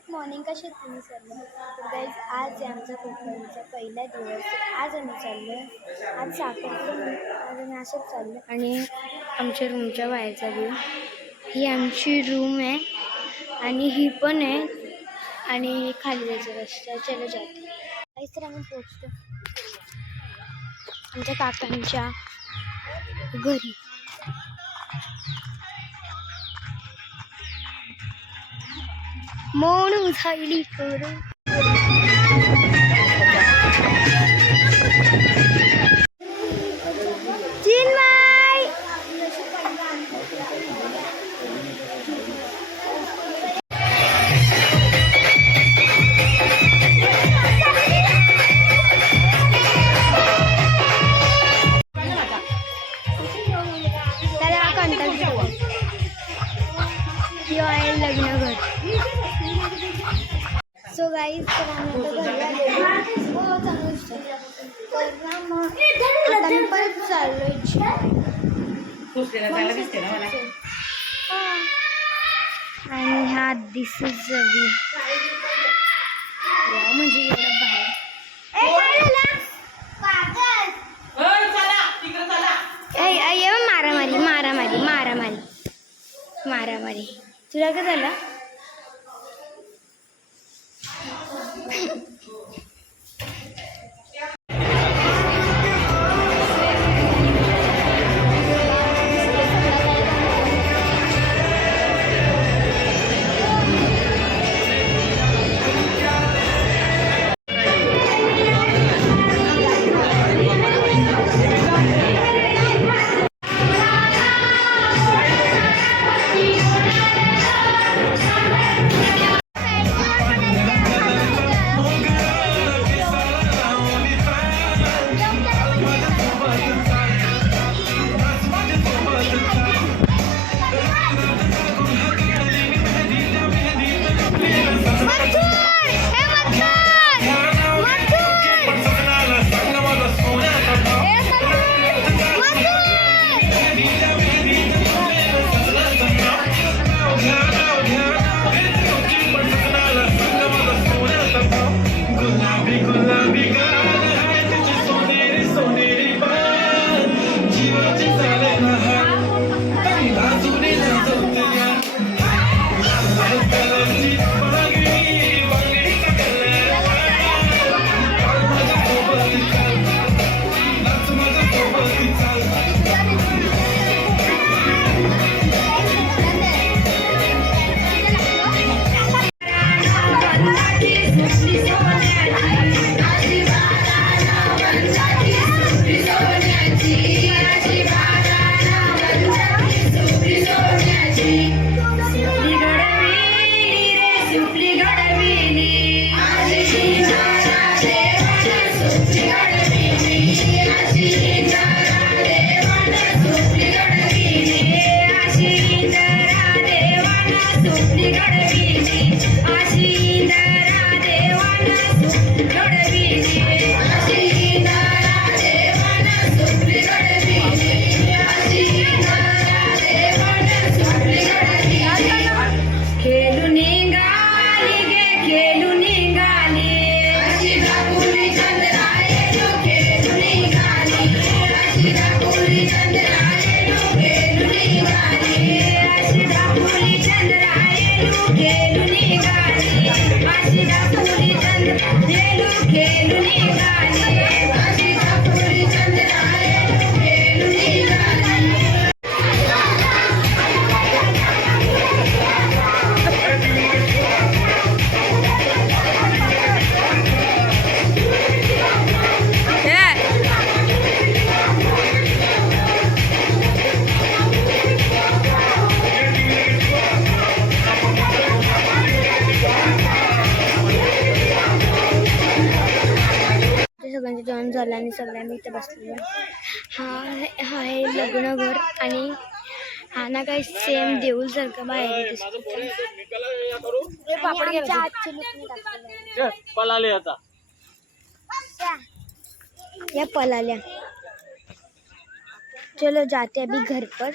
Good morning. कसे तुम्ही सर्व? गाईज आज आहे आमचा कोकणचा पहिला दिवस. आज आम्ही चाललो आहे आज साखरपुडा. आज आम्ही असंच चाललो आणि आमच्या रूमच्या बाहेरचा व्ह्यू. ही आमची रूम आहे आणि ही पण आहे आणि खाली जायचं रस्ता. चला जाते काहीच तर आम्ही पोचतो आमच्या काकांच्या घरी. मोन उधाळली करू चिन्मय. त्याला कॉन्टॅक्ट आहे लग्न घर. सो गाईज तर आम्ही आता घरी आलेलो. हो चांगलं तर मग आता मी परत चाललोय. आणि हा दिस इज व्ह्यू म्हणजे एवढं भारी. मारामारी मारामारी मारामारी मारामारी. तुला काय झालं? सगळ्यांचं जेवण झालं आणि सगळ्यांनी इथे बसलेलो. हा आहे लग्न घर आणि हा ना काही सेम देऊळ सारखं बाहेर दिसतो. या पलाल्या. चलो जाते अभी घर पर.